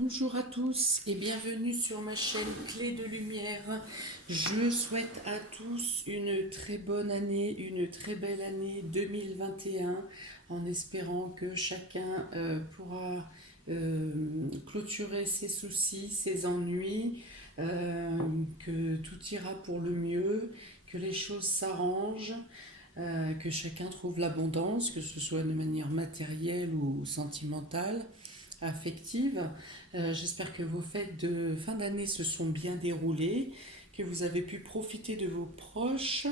Bonjour à tous et bienvenue sur ma chaîne Clé de Lumière. Je souhaite à tous une très bonne année, une très belle année 2021 en espérant que chacun pourra clôturer ses soucis, ses ennuis, que tout ira pour le mieux, que les choses s'arrangent, que chacun trouve l'abondance, que ce soit de manière matérielle ou sentimentale, affective. J'espère que vos fêtes de fin d'année se sont bien déroulées, que vous avez pu profiter de vos proches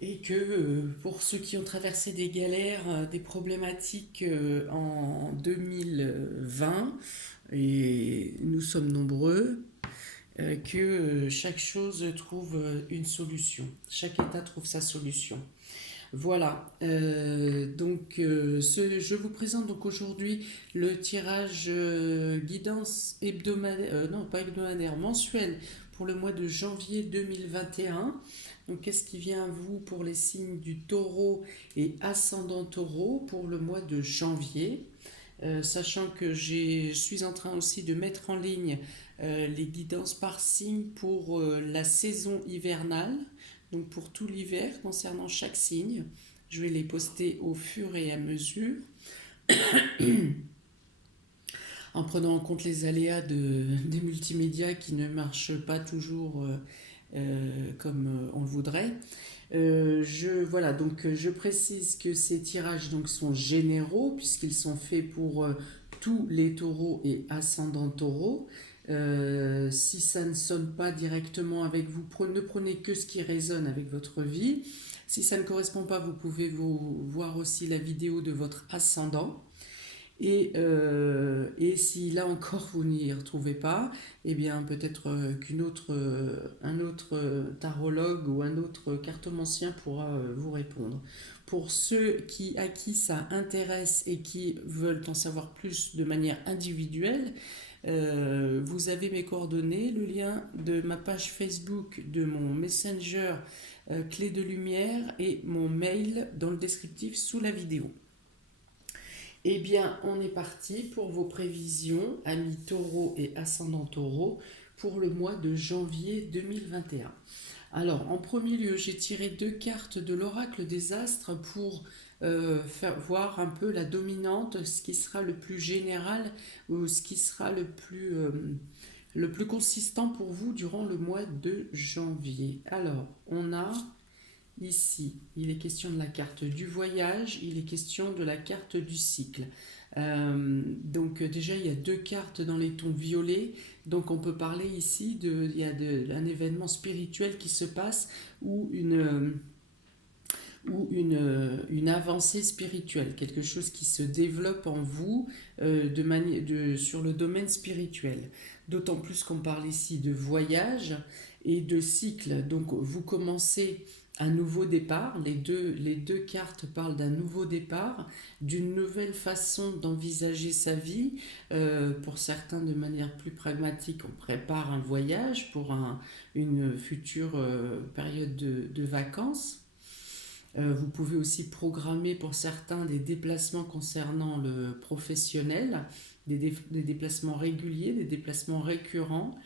et que pour ceux qui ont traversé des galères, des problématiques en 2020, et nous sommes nombreux, que chaque chose trouve une solution, chaque état trouve sa solution. Voilà, je vous présente donc aujourd'hui le tirage guidance hebdomadaire, non pas hebdomadaire, mensuel pour le mois de janvier 2021. Donc qu'est-ce qui vient à vous pour les signes du taureau et ascendant taureau pour le mois de janvier? Sachant que je suis en train aussi de mettre en ligne les guidances par signe pour la saison hivernale, donc pour tout l'hiver concernant chaque signe. Je vais les poster au fur et à mesure en prenant en compte les aléas des multimédias qui ne marchent pas toujours comme on le voudrait. Voilà, donc je précise que ces tirages donc, sont généraux puisqu'ils sont faits pour tous les taureaux et ascendants taureaux. Si ça ne sonne pas directement avec vous, ne prenez que ce qui résonne avec votre vie. Si ça ne correspond pas, vous pouvez voir aussi la vidéo de votre ascendant. Et si là encore vous n'y retrouvez pas, eh bien peut-être un autre tarologue ou un autre cartomancien pourra vous répondre. Pour ceux à qui ça intéresse et qui veulent en savoir plus de manière individuelle, vous avez mes coordonnées, le lien de ma page Facebook, de mon Messenger Clé de Lumière et mon mail dans le descriptif sous la vidéo. Eh bien, on est parti pour vos prévisions, amis taureaux et ascendants taureaux, pour le mois de janvier 2021. Alors, en premier lieu, j'ai tiré 2 cartes de l'oracle des astres pour faire voir un peu la dominante, ce qui sera le plus général ou ce qui sera le plus consistant pour vous durant le mois de janvier. Alors, on a ici, il est question de la carte du voyage, il est question de la carte du cycle. Donc déjà, il y a 2 cartes dans les tons violets, donc on peut parler ici d'un événement spirituel qui se passe ou une avancée spirituelle, quelque chose qui se développe en vous sur le domaine spirituel. D'autant plus qu'on parle ici de voyage et de cycle. Donc vous commencez un nouveau départ, les deux cartes parlent d'un nouveau départ, d'une nouvelle façon d'envisager sa vie. Pour certains, de manière plus pragmatique, on prépare un voyage pour une future période de vacances. Vous pouvez aussi programmer pour certains des déplacements concernant le professionnel, des déplacements réguliers, des déplacements récurrents.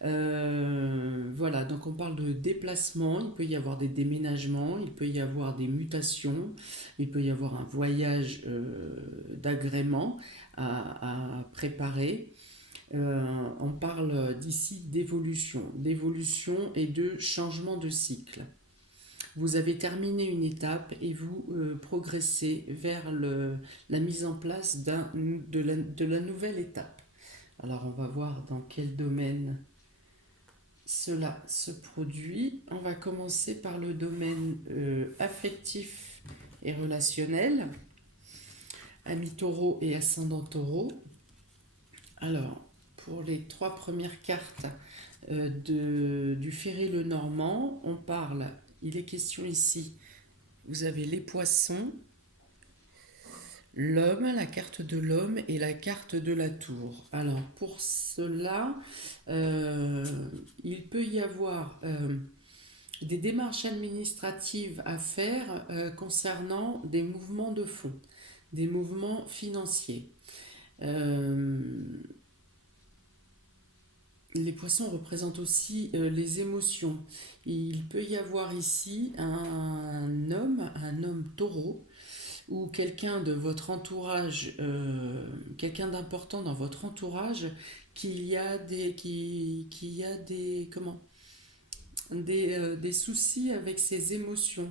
Voilà, donc on parle de déplacement, il peut y avoir des déménagements, il peut y avoir des mutations, il peut y avoir un voyage d'agrément à préparer. On parle d'ici d'évolution et de changement de cycle. Vous avez terminé une étape et vous progressez vers la mise en place de la nouvelle étape. Alors on va voir dans quel domaine cela se produit. On va commencer par le domaine affectif et relationnel, amis taureau et ascendant taureau. Alors, pour les 3 premières cartes du Ferré-le-Normand, il est question ici, vous avez les poissons, l'homme, la carte de l'homme et la carte de la tour. Alors pour cela, il peut y avoir des démarches administratives à faire concernant des mouvements de fonds, des mouvements financiers. poissons représentent aussi les émotions. Il peut y avoir ici un homme taureau, ou quelqu'un de votre entourage, quelqu'un d'important dans votre entourage, qui y a des, comment, des soucis avec ses émotions.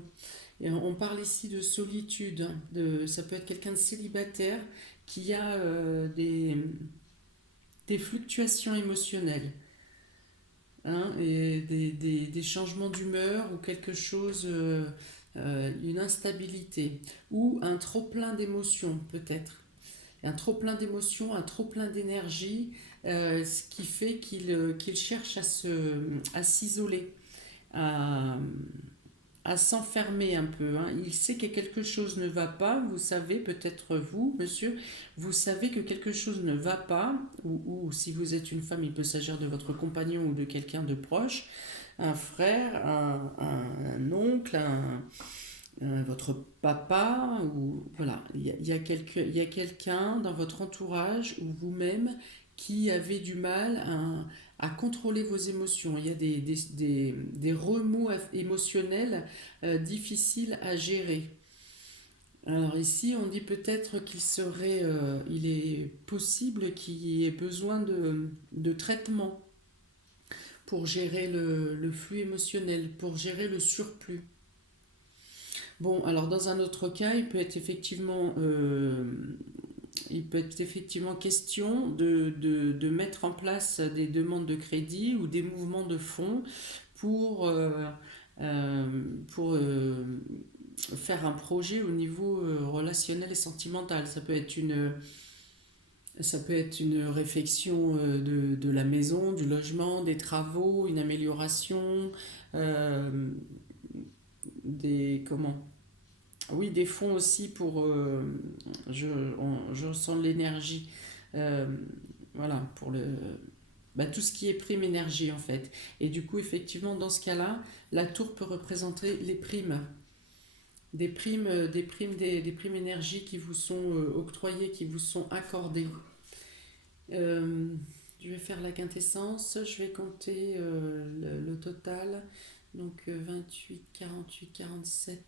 Et on parle ici de solitude, hein, ça peut être quelqu'un de célibataire qui a des fluctuations émotionnelles, hein, et des changements d'humeur ou quelque chose, une instabilité, ou un trop plein d'émotions peut-être. Un trop plein d'émotions, un trop plein d'énergie, ce qui fait qu'il cherche à s'isoler, à, à s'enfermer un peu, hein. Il sait que quelque chose ne va pas, vous savez, peut-être vous, monsieur, vous savez que quelque chose ne va pas, ou si vous êtes une femme, il peut s'agir de votre compagnon ou de quelqu'un de proche, un frère, un oncle, votre papa, ou voilà, il y a quelqu'un dans votre entourage ou vous-même qui avez du mal à contrôler vos émotions. Il y a des remous émotionnels difficiles à gérer. Alors ici, on dit peut-être il est possible qu'il y ait besoin de traitement pour gérer le flux émotionnel, pour gérer le surplus. Bon, alors dans un autre cas, il peut être effectivement question de mettre en place des demandes de crédit ou des mouvements de fonds pour, euh, euh, pour faire un projet au niveau relationnel et sentimental. Ça peut être une réflexion de la maison, du logement, des travaux, une amélioration, euh, comment? Oui, des fonds aussi pour. Je sens l'énergie. euh, voilà, pour tout ce qui est prime énergie en fait. Et du coup, effectivement, dans ce cas-là, la tour peut représenter les primes. Des primes énergie qui vous sont octroyées, qui vous sont accordées. Euh, je vais faire la quintessence, je vais compter le total. Donc 28, 48, 47.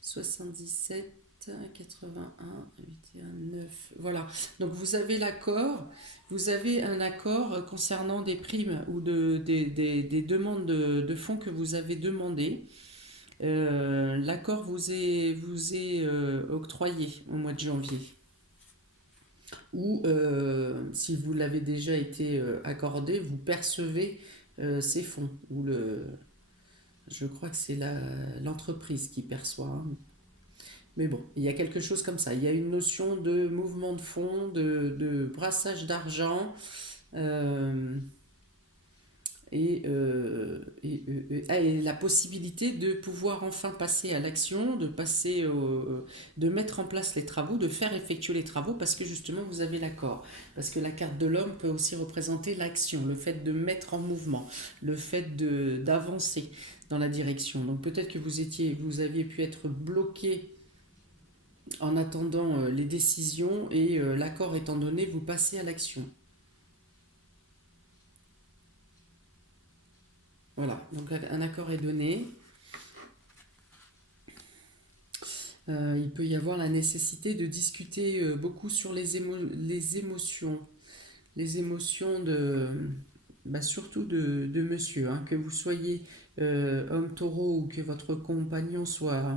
77, 81, 81, 9. Voilà. Donc vous avez un accord concernant des primes ou des demandes de fonds que vous avez demandées. L'accord vous est octroyé au mois de janvier. Ou si vous l'avez déjà été accordé, vous percevez ces fonds. Je crois que c'est l'entreprise qui perçoit, hein. Mais bon, il y a quelque chose comme ça. Il y a une notion de mouvement de fonds, de brassage d'argent, euh, et la possibilité de pouvoir enfin passer à l'action, de mettre en place les travaux, de faire effectuer les travaux parce que justement vous avez l'accord. Parce que la carte de l'homme peut aussi représenter l'action, le fait de mettre en mouvement, le fait d'avancer dans la direction. Donc peut-être que vous aviez pu être bloqué en attendant les décisions et l'accord étant donné, vous passez à l'action. Voilà, donc un accord est donné. Il peut y avoir la nécessité de discuter beaucoup sur les émotions. Les émotions surtout de monsieur, hein, que vous soyez homme taureau ou que votre compagnon soit.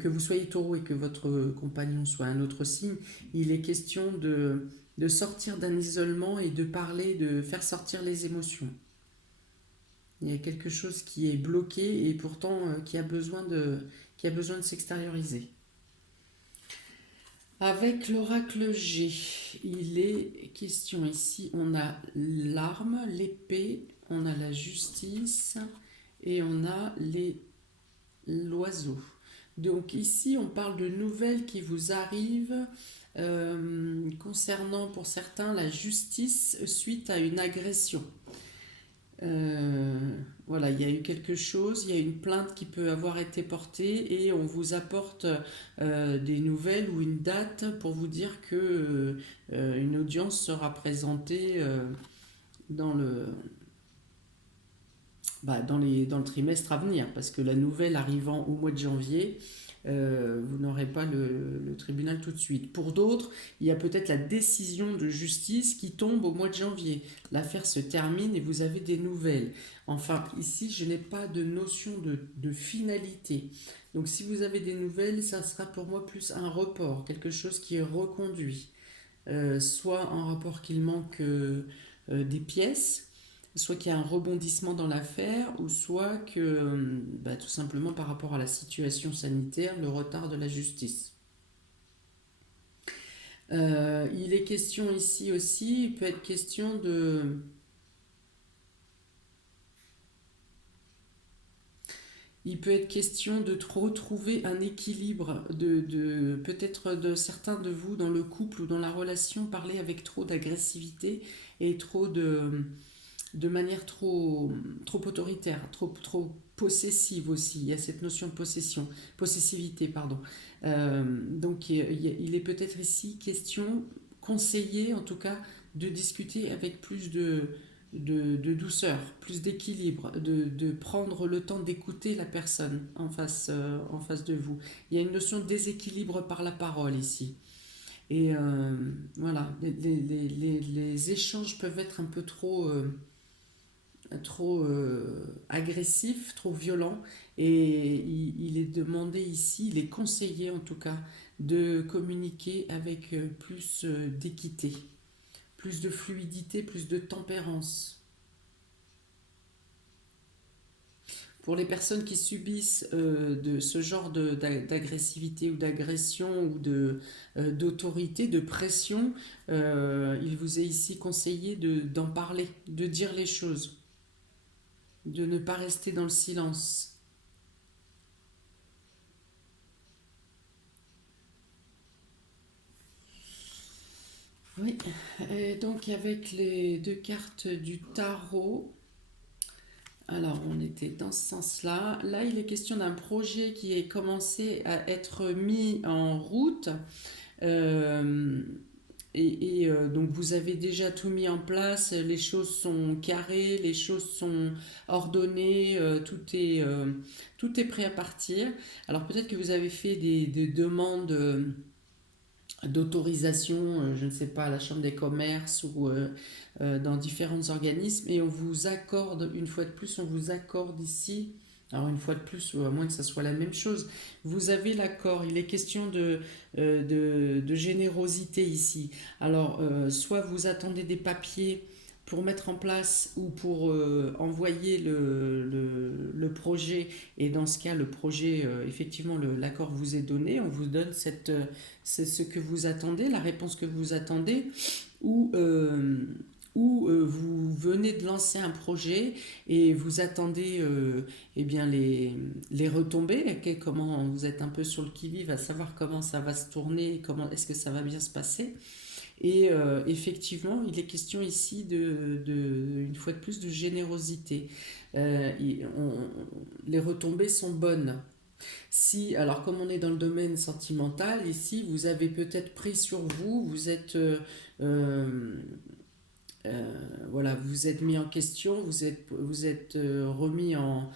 Que vous soyez taureau et que votre compagnon soit un autre signe, il est question de sortir d'un isolement et de parler, de faire sortir les émotions. Il y a quelque chose qui est bloqué et pourtant qui a besoin de s'extérioriser. Avec l'oracle G, il est question ici, on a l'arme, l'épée, on a la justice et on a l'oiseau. Donc ici, on parle de nouvelles qui vous arrivent concernant pour certains la justice suite à une agression. Voilà, il y a eu quelque chose, il y a une plainte qui peut avoir été portée et on vous apporte des nouvelles ou une date pour vous dire que une audience sera présentée dans dans le trimestre à venir, parce que la nouvelle arrivant au mois de janvier, vous n'aurez pas le tribunal tout de suite. Pour d'autres, il y a peut-être la décision de justice qui tombe au mois de janvier. L'affaire se termine et vous avez des nouvelles. Enfin, ici, je n'ai pas de notion de finalité. Donc, si vous avez des nouvelles, ça sera pour moi plus un report, quelque chose qui est reconduit. Soit un rapport qu'il manque des pièces, soit qu'il y a un rebondissement dans l'affaire, ou soit que tout simplement par rapport à la situation sanitaire, le retard de la justice. Il est question ici aussi, il peut être question de... Il peut être question de retrouver un équilibre, peut-être de certains de vous dans le couple ou dans la relation, parler avec trop d'agressivité et de manière trop autoritaire, trop possessive aussi. Il y a cette notion de possessivité, pardon. Donc il est peut-être ici question, conseillé en tout cas, de discuter avec plus de douceur, plus d'équilibre, de prendre le temps d'écouter la personne en face de vous. Il y a une notion de déséquilibre par la parole ici. Et voilà, les échanges peuvent être un peu trop agressif, trop violent, et il est demandé ici, il est conseillé en tout cas, de communiquer avec plus d'équité, plus de fluidité, plus de tempérance. Pour les personnes qui subissent de ce genre d'agressivité ou d'agression ou d'autorité, de pression, il vous est ici conseillé d'en parler, de dire les choses, de ne pas rester dans le silence. Oui, et donc avec les deux cartes du tarot, alors on était dans ce sens-là. Là, il est question d'un projet qui est commencé à être mis en route. Euh, donc vous avez déjà tout mis en place, les choses sont carrées, les choses sont ordonnées, tout est prêt à partir. Alors peut-être que vous avez fait des demandes d'autorisation, je ne sais pas, à la Chambre des commerces ou dans différents organismes, et on vous accorde, une fois de plus, on vous accorde ici, alors une fois de plus, ou à moins que ça soit la même chose, vous avez l'accord, il est question de générosité ici. Alors, soit vous attendez des papiers pour mettre en place ou pour envoyer le projet, et dans ce cas, le projet, effectivement, l'accord vous est donné, on vous donne c'est ce que vous attendez, la réponse que vous attendez, ou, vous venez de lancer un projet et vous attendez eh bien les retombées, comment vous êtes un peu sur le qui-vive à savoir comment ça va se tourner, comment est-ce que ça va bien se passer. Et effectivement, il est question ici une fois de plus, de générosité. Les retombées sont bonnes. Si, alors comme on est dans le domaine sentimental, ici, vous avez peut-être pris sur vous, euh, voilà, vous êtes mis en question, vous êtes remis en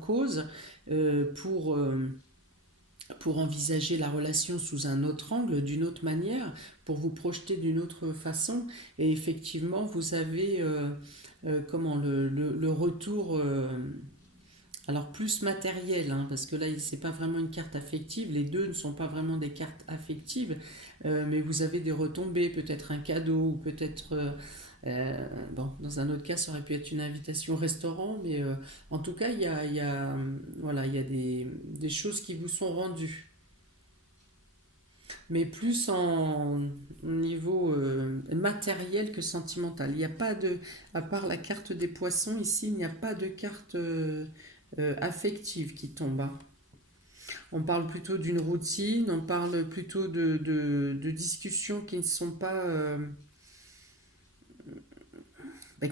cause euh, pour, euh, pour envisager la relation sous un autre angle, d'une autre manière, pour vous projeter d'une autre façon. Et effectivement, vous avez comment le retour, alors plus matériel, hein, parce que là, c'est pas vraiment une carte affective, les deux ne sont pas vraiment des cartes affectives, mais vous avez des retombées, peut-être un cadeau, ou peut-être... bon, dans un autre cas, ça aurait pu être une invitation au restaurant, mais en tout cas, voilà, il y a des choses qui vous sont rendues, mais plus en niveau matériel que sentimental. Il n'y a pas à part la carte des poissons, ici, il n'y a pas de carte affective qui tombe, hein. On parle plutôt d'une routine, on parle plutôt de discussions qui ne sont pas,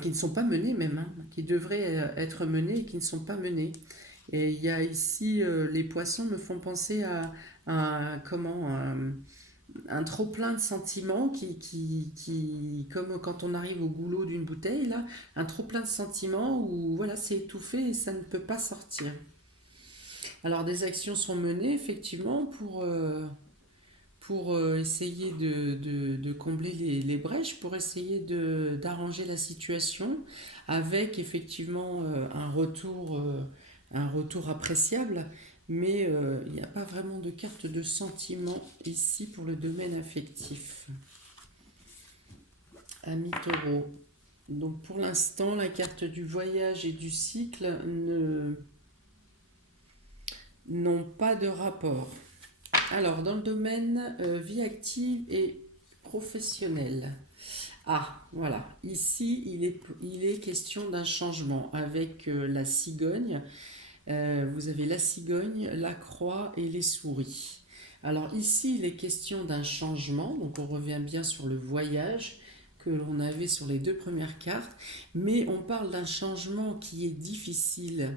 qui ne sont pas menées même, hein, qui devraient être menées et qui ne sont pas menées. Et il y a ici, les poissons me font penser à comment un trop plein de sentiments comme quand on arrive au goulot d'une bouteille, là, un trop plein de sentiments où voilà, c'est étouffé et ça ne peut pas sortir. Alors des actions sont menées effectivement pour essayer de combler les brèches, pour essayer d'arranger la situation avec effectivement un retour appréciable, mais il n'y a pas vraiment de carte de sentiment ici pour le domaine affectif. Ami Taureau. Donc pour l'instant, la carte du voyage et du cycle n'ont pas de rapport. Alors, dans le domaine vie active et professionnelle. Ah, voilà. Ici, il est question d'un changement avec la cigogne. Vous avez la cigogne, la croix et les souris. Alors ici, il est question d'un changement. Donc on revient bien sur le voyage que l'on avait sur les deux premières cartes. Mais on parle d'un changement qui est difficile,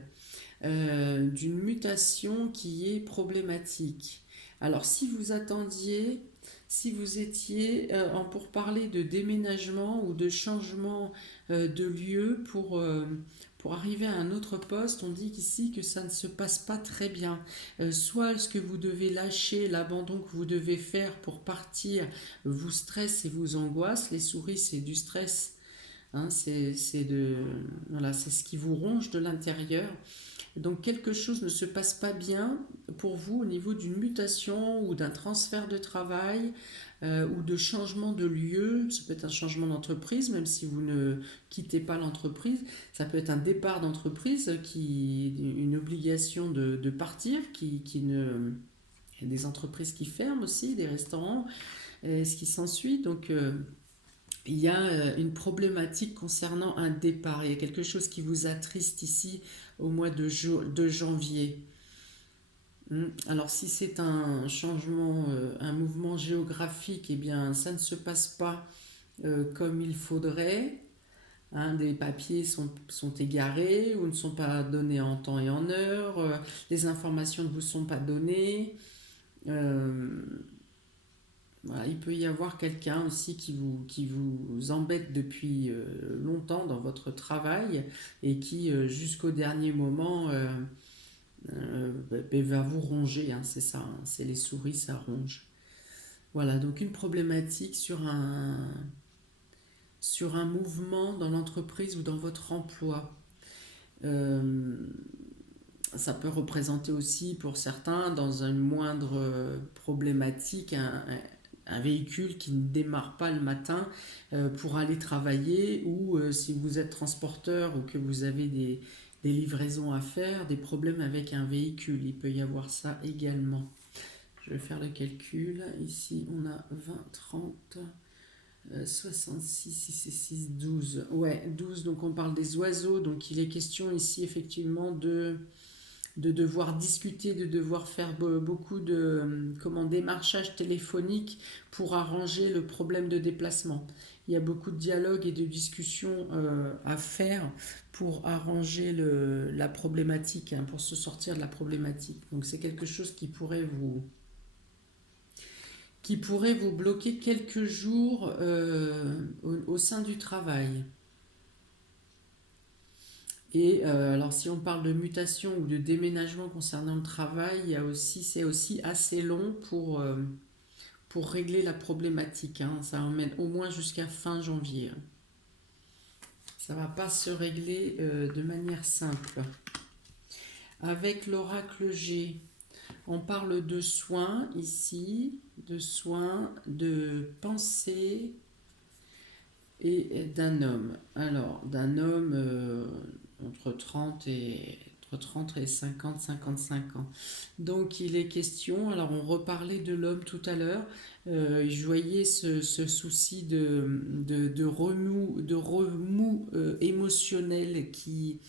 d'une mutation qui est problématique. Alors si vous attendiez, si vous étiez pour parler de déménagement ou de changement de lieu pour arriver à un autre poste, on dit ici que ça ne se passe pas très bien. Soit ce que vous devez lâcher, l'abandon que vous devez faire pour partir, vous stresse et vous angoisse. Les souris, c'est du stress. Hein, voilà, c'est ce qui vous ronge de l'intérieur. Donc quelque chose ne se passe pas bien pour vous au niveau d'une mutation ou d'un transfert de travail ou de changement de lieu. Ça peut être un changement d'entreprise, même si vous ne quittez pas l'entreprise. Ça peut être un départ d'entreprise, une obligation de partir, qui ne... Il y a des entreprises qui ferment aussi, des restaurants, et ce qui s'ensuit. Donc il y a une problématique concernant un départ. Il y a quelque chose qui vous attriste ici au mois de janvier. Alors si c'est un changement, un mouvement géographique, eh bien ça ne se passe pas comme il faudrait. Hein, des papiers sont égarés ou ne sont pas donnés en temps et en heure. Les informations ne vous sont pas données. Euh, Voilà, il peut y avoir quelqu'un aussi qui vous embête depuis longtemps dans votre travail et qui, jusqu'au dernier moment, va vous ronger. Hein, c'est ça, hein, c'est les souris, ça ronge. Voilà, donc une problématique sur un mouvement dans l'entreprise ou dans votre emploi. Euh, Ça peut représenter aussi pour certains, dans une moindre problématique, un véhicule qui ne démarre pas le matin pour aller travailler, ou si vous êtes transporteur ou que vous avez des livraisons à faire, des problèmes avec un véhicule. Il peut y avoir ça également. Je vais faire le calcul. Ici, on a 20, 30, 66, 6 et 6, 12. Ouais, 12, donc on parle des oiseaux. Donc il est question ici effectivement de devoir discuter, de devoir faire beaucoup de démarchage téléphonique pour arranger le problème de déplacement. Il y a beaucoup de dialogue et de discussions à faire pour arranger la problématique, hein, pour se sortir de la problématique. Donc c'est quelque chose qui pourrait vous bloquer quelques jours au sein du travail. Et alors si on parle de mutation ou de déménagement concernant le travail, c'est aussi assez long pour régler la problématique. Hein. Ça emmène au moins jusqu'à fin janvier. Hein. Ça ne va pas se régler de manière simple. Avec l'oracle G, on parle de soins ici, de soins, de pensée et d'un homme. Alors, d'un homme entre 30 et 50, 55 ans. Donc il est question, alors on reparlait de l'homme tout à l'heure, je voyais ce souci de remous émotionnel qui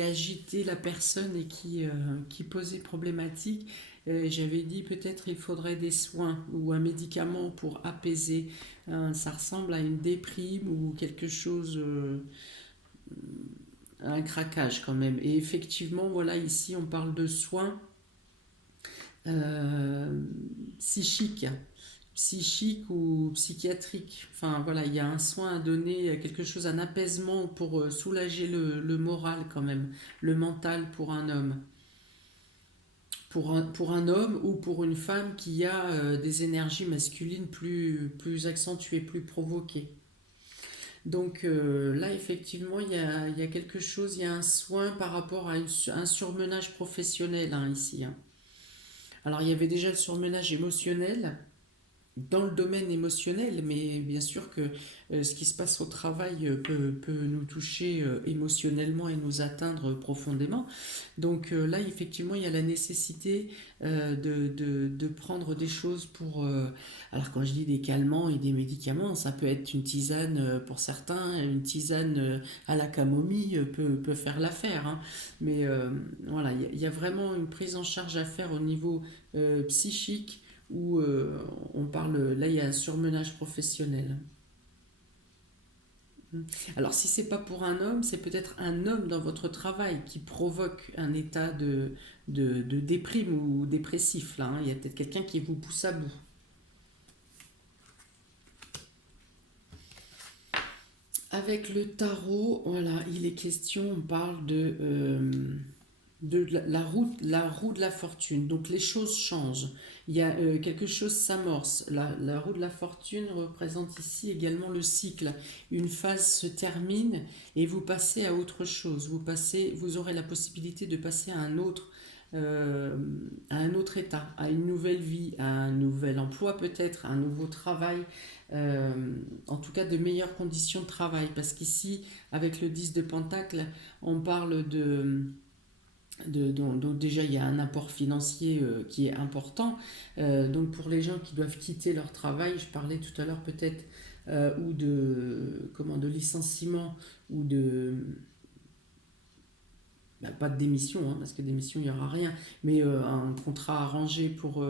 agitait la personne et qui posait problématique. J'avais dit peut-être il faudrait des soins ou un médicament pour apaiser. Ça ressemble à une déprime ou quelque chose, un craquage quand même. Et effectivement, voilà, ici on parle de soins euh, psychique, psychique ou psychiatrique. Enfin voilà, il y a un soin à donner, quelque chose, un apaisement pour soulager le moral quand même, le mental pour un homme. Pour un homme ou pour une femme qui a des énergies masculines plus accentuées, plus provoquées. Donc là, effectivement, il y a quelque chose, il y a un soin par rapport à un surmenage professionnel hein, ici. Hein. Alors, il y avait déjà le surmenage émotionnel dans le domaine émotionnel, mais bien sûr que ce qui se passe au travail peut nous toucher émotionnellement et nous atteindre profondément. Donc là, effectivement, il y a la nécessité de prendre des choses pour... alors quand je dis des calmants et des médicaments, ça peut être une tisane pour certains, une tisane à la camomille peut faire l'affaire. Hein. Mais voilà, il y a vraiment une prise en charge à faire au niveau psychique où on parle, là il y a un surmenage professionnel. Alors si c'est pas pour un homme, c'est peut-être un homme dans votre travail qui provoque un état de déprime ou dépressif là. Hein. Il y a peut-être quelqu'un qui vous pousse à bout. Avec le tarot, voilà, il est question, on parle de la roue de la fortune. Donc les choses changent. Il y a quelque chose s'amorce. La roue de la fortune représente ici également le cycle. Une phase se termine et vous passez à autre chose. Vous aurez la possibilité de passer euh, à un autre état, à une nouvelle vie, à un nouvel emploi peut-être, à un nouveau travail. euh, En tout cas de meilleures conditions de travail. Parce qu'ici, avec le 10 de Pentacle, on parle donc déjà il y a un apport financier qui est important. Donc pour les gens qui doivent quitter leur travail, je parlais tout à l'heure peut-être ou de licenciement ou de pas de démission, hein, parce que démission il n'y aura rien, mais un contrat arrangé pour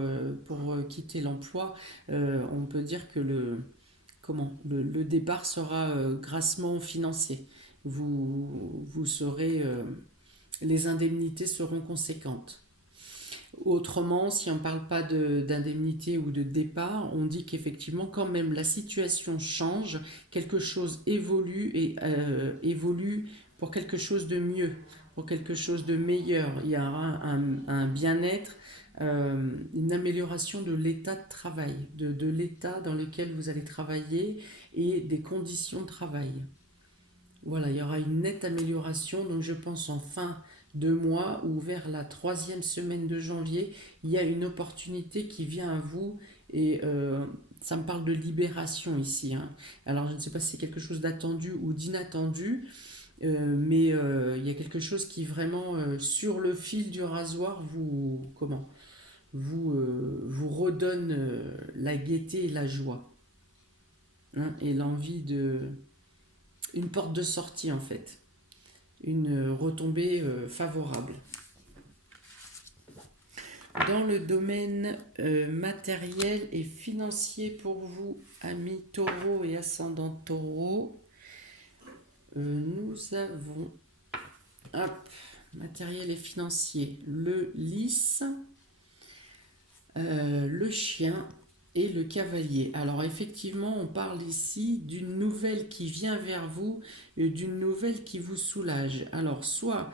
quitter l'emploi, on peut dire que le départ sera grassement financé. Vous serez les indemnités seront conséquentes. Autrement, si on ne parle pas d'indemnité ou de départ, on dit qu'effectivement, quand même, la situation change, quelque chose évolue et évolue pour quelque chose de mieux, pour quelque chose de meilleur. Il y aura un bien-être, une amélioration de l'état de travail, de l'état dans lequel vous allez travailler et des conditions de travail. Voilà, il y aura une nette amélioration. Donc je pense en fin de mois ou vers la troisième semaine de janvier, il y a une opportunité qui vient à vous et ça me parle de libération ici. Hein. Alors je ne sais pas si c'est quelque chose d'attendu ou d'inattendu, mais il y a quelque chose qui vraiment sur le fil du rasoir vous redonne la gaieté et la joie hein, et l'envie de une porte de sortie en fait. Une retombée favorable. Dans le domaine matériel et financier pour vous, amis taureaux et ascendant taureau, nous avons hop, matériel et financier, le lys, le chien et le cavalier. Alors effectivement, on parle ici d'une nouvelle qui vient vers vous, d'une nouvelle qui vous soulage. Alors soit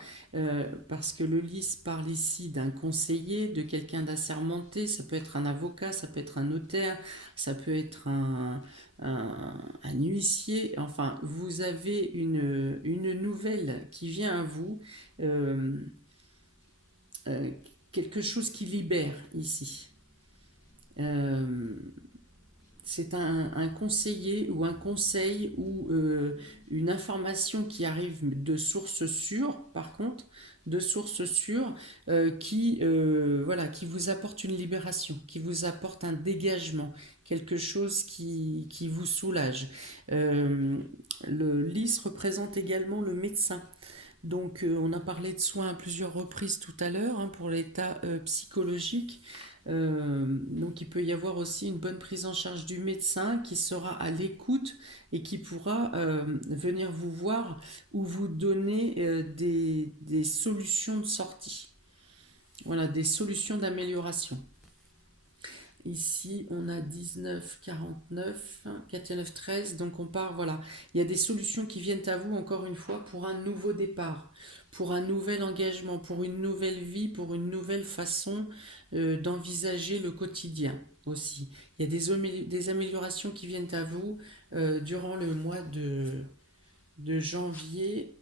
parce que le lys parle ici d'un conseiller, de quelqu'un d'assermenté, ça peut être un avocat, ça peut être un notaire, ça peut être un huissier, enfin vous avez une nouvelle qui vient à vous, euh, euh, quelque chose qui libère ici. Euh, c'est un conseiller ou un conseil ou une information qui arrive de source sûre, par contre, de source sûre, voilà, qui vous apporte une libération, qui vous apporte un dégagement, quelque chose qui vous soulage. Euh, le lys représente également le médecin. Donc, on a parlé de soins à plusieurs reprises tout à l'heure hein, pour l'état psychologique. Donc il peut y avoir aussi une bonne prise en charge du médecin qui sera à l'écoute et qui pourra venir vous voir ou vous donner des solutions de sortie. Voilà, des solutions d'amélioration. Ici, on a 19, 49, 49, 13. Donc, on part, voilà. Il y a des solutions qui viennent à vous, encore une fois, pour un nouveau départ, pour un nouvel engagement, pour une nouvelle vie, pour une nouvelle façon d'envisager le quotidien aussi. Il y a des améliorations qui viennent à vous durant le mois de janvier.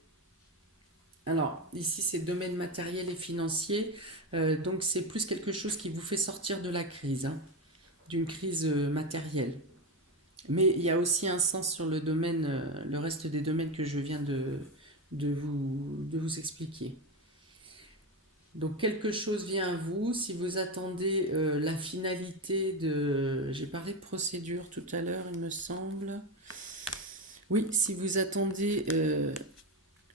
Alors, ici, c'est domaine matériel et financier. Donc, c'est plus quelque chose qui vous fait sortir de la crise, hein, d'une crise matérielle. Mais il y a aussi un sens sur le domaine, le reste des domaines que je viens de vous expliquer. Donc quelque chose vient à vous, si vous attendez la finalité de... J'ai parlé de procédure tout à l'heure, il me semble. Oui, si vous attendez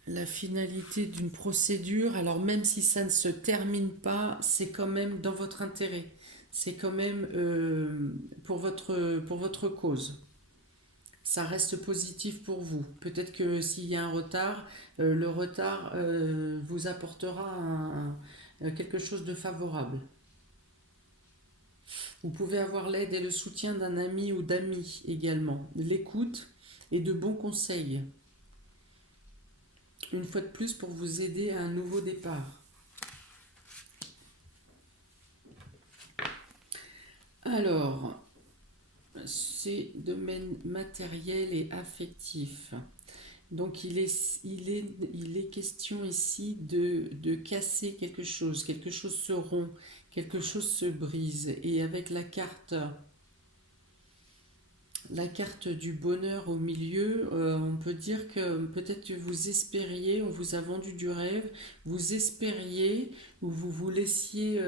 la finalité d'une procédure, alors même si ça ne se termine pas, c'est quand même dans votre intérêt. C'est quand même pour votre cause. Ça reste positif pour vous. Peut-être que s'il y a un retard, le retard vous apportera quelque chose de favorable. Vous pouvez avoir l'aide et le soutien d'un ami ou d'amis également. L'écoute et de bons conseils. Une fois de plus pour vous aider à un nouveau départ. Alors, c'est domaine matériel et affectif. Donc il est question ici de casser quelque chose se rompt, quelque chose se brise. Et avec la carte du bonheur au milieu, on peut dire que peut-être que vous espériez, on vous a vendu du rêve, vous espériez ou vous vous laissiez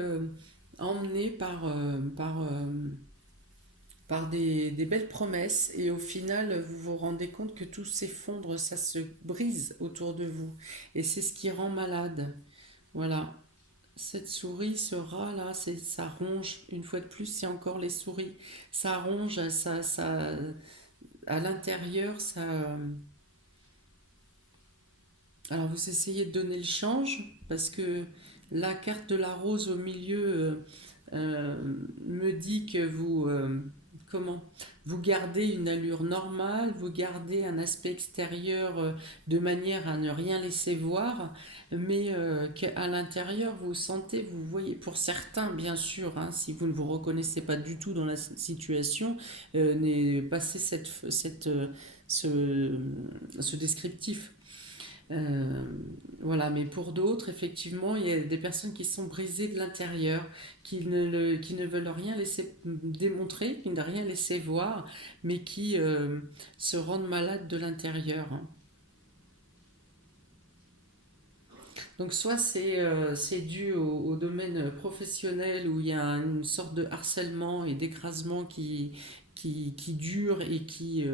emmener par des belles promesses et au final vous vous rendez compte que tout s'effondre, ça se brise autour de vous et c'est ce qui rend malade. Voilà, cette souris, ce rat là, ça ronge, une fois de plus c'est encore les souris, ça ronge, ça à l'intérieur, ça... Alors vous essayez de donner le change parce que la carte de la rose au milieu me dit que comment vous gardez une allure normale, vous gardez un aspect extérieur de manière à ne rien laisser voir, mais qu'à l'intérieur vous sentez, vous voyez, pour certains bien sûr, hein, si vous ne vous reconnaissez pas du tout dans la situation, passez ce, ce descriptif. Euh, voilà, mais pour d'autres, effectivement, il y a des personnes qui sont brisées de l'intérieur, qui ne veulent rien laisser démontrer, qui ne veulent rien laisser voir, mais qui se rendent malades de l'intérieur, hein. Donc soit c'est dû au domaine professionnel où il y a une sorte de harcèlement et d'écrasement qui dure et qui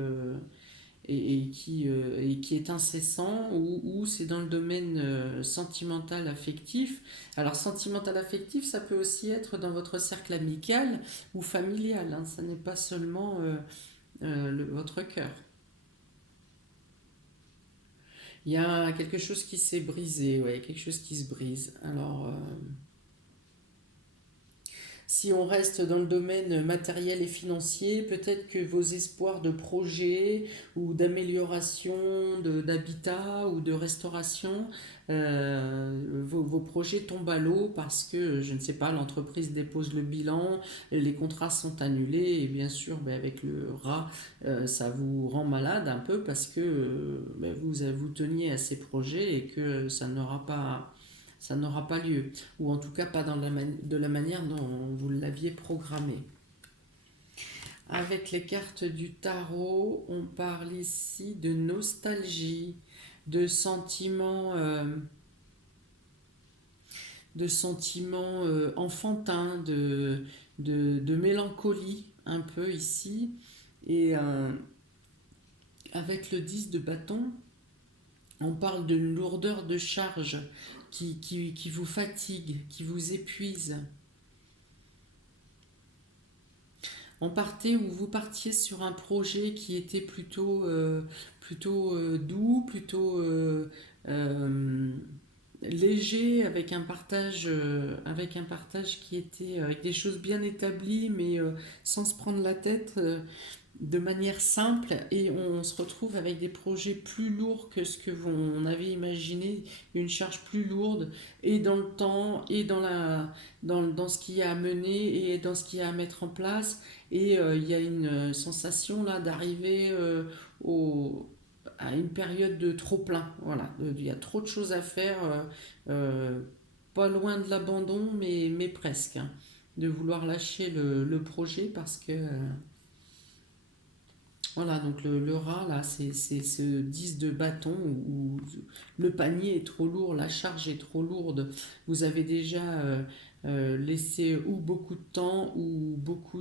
est incessant ou c'est dans le domaine sentimental affectif. Alors sentimental affectif, ça peut aussi être dans votre cercle amical ou familial, hein. Ça n'est pas seulement votre cœur. Il y a quelque chose qui s'est brisé, ouais, quelque chose qui se brise. Alors, si on reste dans le domaine matériel et financier, peut-être que vos espoirs de projet ou d'amélioration d'habitat ou de restauration, vos projets tombent à l'eau parce que, je ne sais pas, l'entreprise dépose le bilan, les contrats sont annulés et bien sûr, ben, avec le rat, ça vous rend malade un peu parce que ben, vous teniez à ces projets et que ça n'aura pas lieu, ou en tout cas pas de la manière dont vous l'aviez programmé. Avec les cartes du tarot, on parle ici de nostalgie, de sentiments, enfantins, de mélancolie un peu ici. Et avec le 10 de bâton, on parle d'une lourdeur de charge qui vous fatigue, qui vous épuise. On partait ou vous partiez sur un projet qui était plutôt doux, plutôt léger, avec un partage qui était avec des choses bien établies, mais sans se prendre la tête, de manière simple, et on se retrouve avec des projets plus lourds que ce que on avait imaginé, une charge plus lourde, et dans le temps, et dans ce qu'il y a à mener, et dans ce qu'il y a à mettre en place, et il y a une sensation là d'arriver au à une période de trop plein. Voilà, il y a trop de choses à faire, euh, pas loin de l'abandon, mais presque, hein. De vouloir lâcher le projet parce que voilà, donc le rat là, c'est ce 10 de bâton où le panier est trop lourd, la charge est trop lourde. Vous avez déjà laissé ou beaucoup de temps ou beaucoup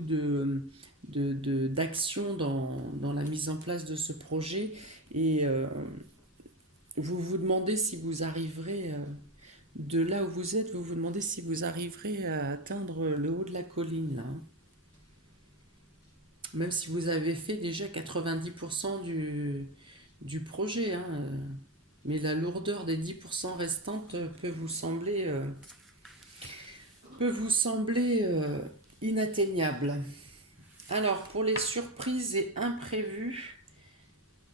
d'action dans la mise en place de ce projet, et vous vous demandez si vous arriverez, de là où vous êtes, vous vous demandez si vous arriverez à atteindre le haut de la colline, là, hein. Même si vous avez fait déjà 90% du projet, hein, mais la lourdeur des 10% restantes peut vous sembler inatteignable. Alors, pour les surprises et imprévus,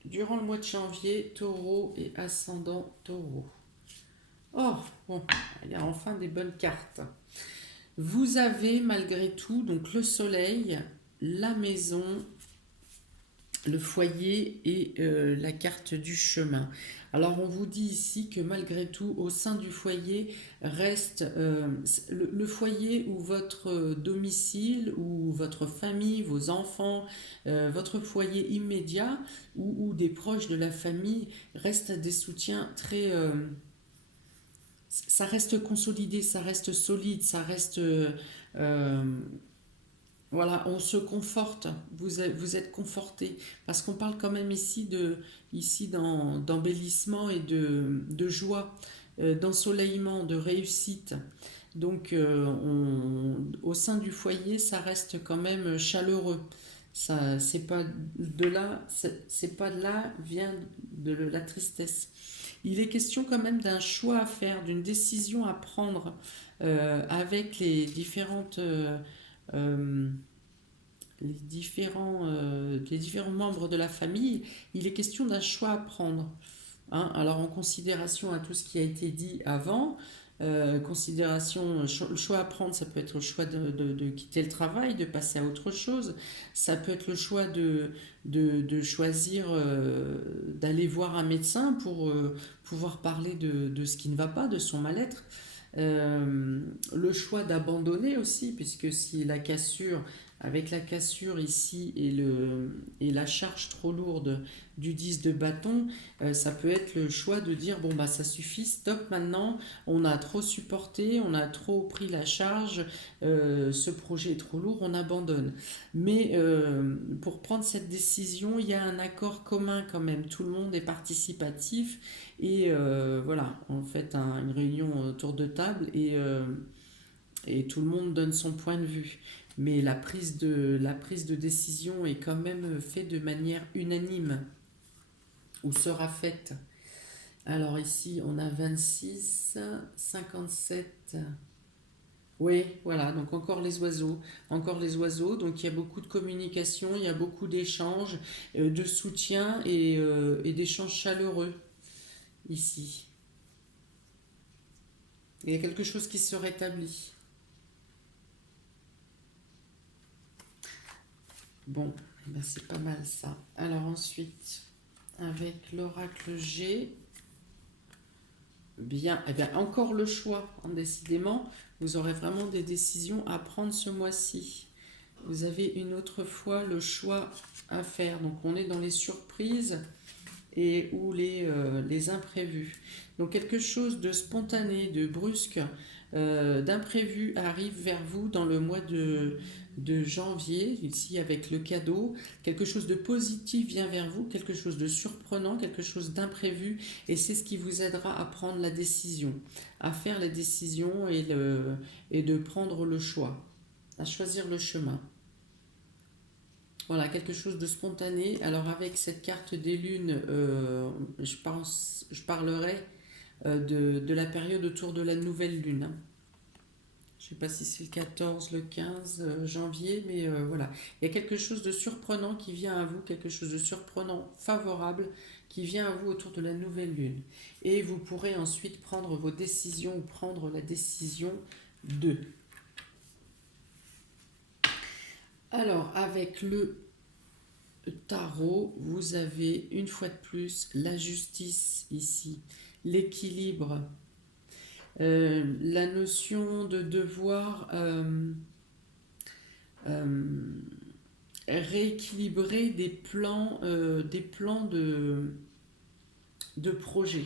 durant le mois de janvier, taureau et ascendant taureau. Oh, bon, il y a enfin des bonnes cartes. Vous avez malgré tout donc le soleil, la maison, le foyer et la carte du chemin. Alors on vous dit ici que malgré tout, au sein du foyer reste le foyer ou votre domicile ou votre famille, vos enfants, votre foyer immédiat ou des proches de la famille restent des soutiens très... ça reste consolidé, ça reste solide, ça reste... voilà, on se conforte, vous êtes conforté, parce qu'on parle quand même ici d'embellissement et de joie, d'ensoleillement, de réussite. Donc, au sein du foyer, ça reste quand même chaleureux. Ça, c'est pas de là, c'est pas de là vient de la tristesse. Il est question quand même d'un choix à faire, d'une décision à prendre avec euh, les différents membres de la famille. Il est question d'un choix à prendre, hein. Alors en considération à tout ce qui a été dit avant, le choix à prendre, ça peut être le choix de quitter le travail, de passer à autre chose. Ça peut être le choix de choisir d'aller voir un médecin pour pouvoir parler de ce qui ne va pas, de son mal-être. Le choix d'abandonner aussi, puisque si la cassure, avec la cassure ici et la charge trop lourde du 10 de bâton, ça peut être le choix de dire bon bah ça suffit, stop maintenant, on a trop supporté, on a trop pris la charge, ce projet est trop lourd, on abandonne. Mais pour prendre cette décision, il y a un accord commun quand même, tout le monde est participatif, et voilà, on fait une réunion autour de table, et tout le monde donne son point de vue. Mais la prise de décision est quand même faite de manière unanime, ou sera faite. Alors ici, on a 26, 57. Oui, voilà, donc encore les oiseaux, donc il y a beaucoup de communication, il y a beaucoup d'échanges, de soutien et d'échanges chaleureux ici. Il y a quelque chose qui se rétablit. Bon, eh ben c'est pas mal ça. Alors ensuite, avec l'oracle G, bien, eh bien encore le choix, hein, décidément, vous aurez vraiment des décisions à prendre ce mois-ci. Vous avez une autre fois le choix à faire. Donc on est dans les surprises ou les imprévus. Donc quelque chose de spontané, de brusque, d'imprévu arrive vers vous dans le mois de janvier, ici avec le cadeau. Quelque chose de positif vient vers vous, quelque chose de surprenant, quelque chose d'imprévu, et c'est ce qui vous aidera à prendre la décision, à faire la décision et de prendre le choix, à choisir le chemin. Voilà, quelque chose de spontané. Alors avec cette carte des lunes, je parlerai de la période autour de la nouvelle lune, hein. Je ne sais pas si c'est le 14, le 15 janvier, mais voilà. Il y a quelque chose de surprenant qui vient à vous, quelque chose de surprenant, favorable, qui vient à vous autour de la nouvelle lune. Et vous pourrez ensuite prendre vos décisions ou prendre la décision de. Alors, avec le tarot, vous avez une fois de plus la justice ici, l'équilibre, la notion de devoir rééquilibrer des plans de projets.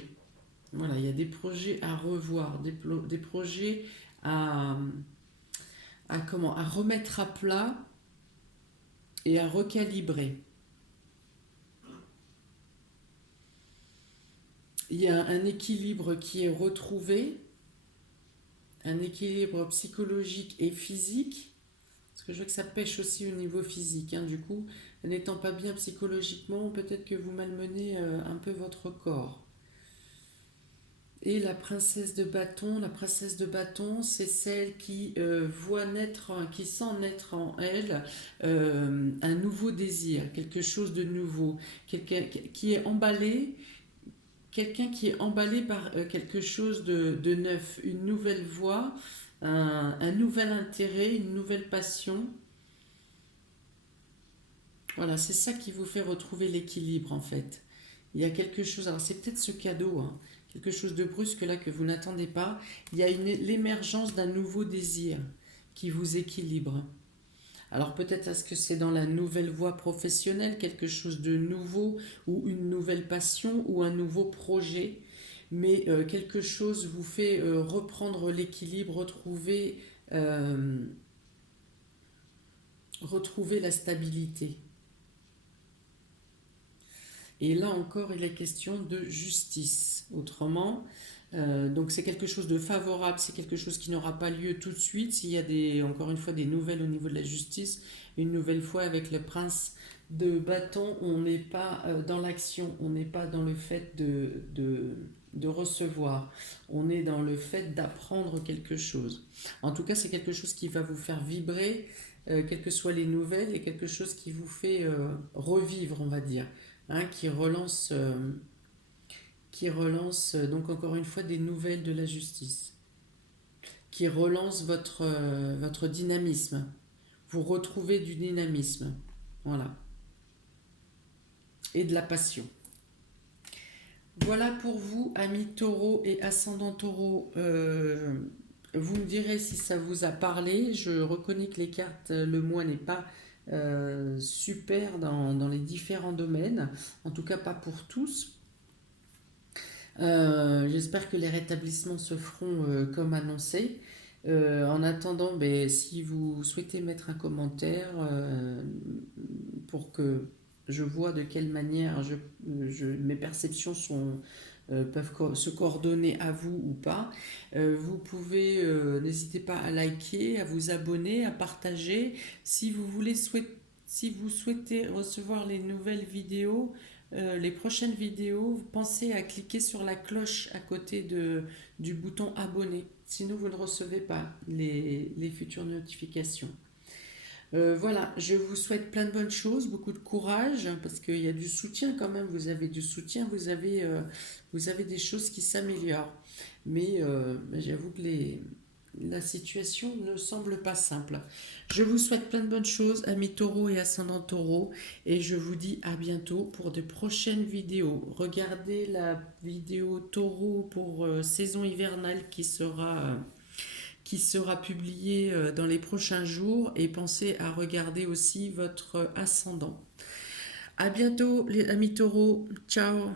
Voilà, il y a des projets à revoir, des projets à, à remettre à plat et à recalibrer. Il y a un équilibre qui est retrouvé, un équilibre psychologique et physique, parce que je vois que ça pêche aussi au niveau physique, hein, du coup, n'étant pas bien psychologiquement, peut-être que vous malmenez un peu votre corps. Et la princesse de bâton, c'est celle qui voit naître, qui sent naître en elle un nouveau désir, quelque chose de nouveau, quelqu'un qui est emballé, quelqu'un qui est emballé par quelque chose de neuf, une nouvelle voie, un nouvel intérêt, une nouvelle passion. Voilà, c'est ça qui vous fait retrouver l'équilibre en fait. Il y a quelque chose, alors c'est peut-être ce cadeau, hein, quelque chose de brusque là que vous n'attendez pas. Il y a l'émergence d'un nouveau désir qui vous équilibre. Alors peut-être est-ce que c'est dans la nouvelle voie professionnelle, quelque chose de nouveau, ou une nouvelle passion, ou un nouveau projet, mais quelque chose vous fait reprendre l'équilibre, retrouver la stabilité. Et là encore, il est question de justice. Autrement, donc c'est quelque chose de favorable, c'est quelque chose qui n'aura pas lieu tout de suite. S'il y a encore une fois des nouvelles au niveau de la justice, une nouvelle fois avec le prince de bâton, on n'est pas dans l'action, on n'est pas dans le fait de recevoir, on est dans le fait d'apprendre quelque chose. En tout cas, c'est quelque chose qui va vous faire vibrer, quelles que soient les nouvelles, et quelque chose qui vous fait revivre, on va dire, hein, qui relance donc encore une fois des nouvelles de la justice, qui relance votre dynamisme. Vous retrouvez du dynamisme, voilà, et de la passion. Voilà pour vous, amis taureau et ascendant taureau. Vous me direz si ça vous a parlé. Je reconnais que les cartes, le mois n'est pas super dans les différents domaines, en tout cas pas pour tous. J'espère que les rétablissements se feront comme annoncé. En attendant, ben, si vous souhaitez mettre un commentaire pour que je vois de quelle manière mes perceptions peuvent se coordonner à vous ou pas, vous pouvez, n'hésitez pas à liker, à vous abonner, à partager. Si vous si vous souhaitez recevoir les nouvelles vidéos, les prochaines vidéos, pensez à cliquer sur la cloche à côté du bouton abonner. Sinon, vous ne recevez pas les futures notifications. Voilà, je vous souhaite plein de bonnes choses, beaucoup de courage, parce qu'il y a du soutien quand même. Vous avez du soutien, vous avez des choses qui s'améliorent. Mais j'avoue que la situation ne semble pas simple. Je vous souhaite plein de bonnes choses, amis taureaux et ascendants taureaux, et je vous dis à bientôt pour de prochaines vidéos. Regardez la vidéo taureau pour saison hivernale qui sera publiée dans les prochains jours, et pensez à regarder aussi votre ascendant. À bientôt les amis taureaux, ciao.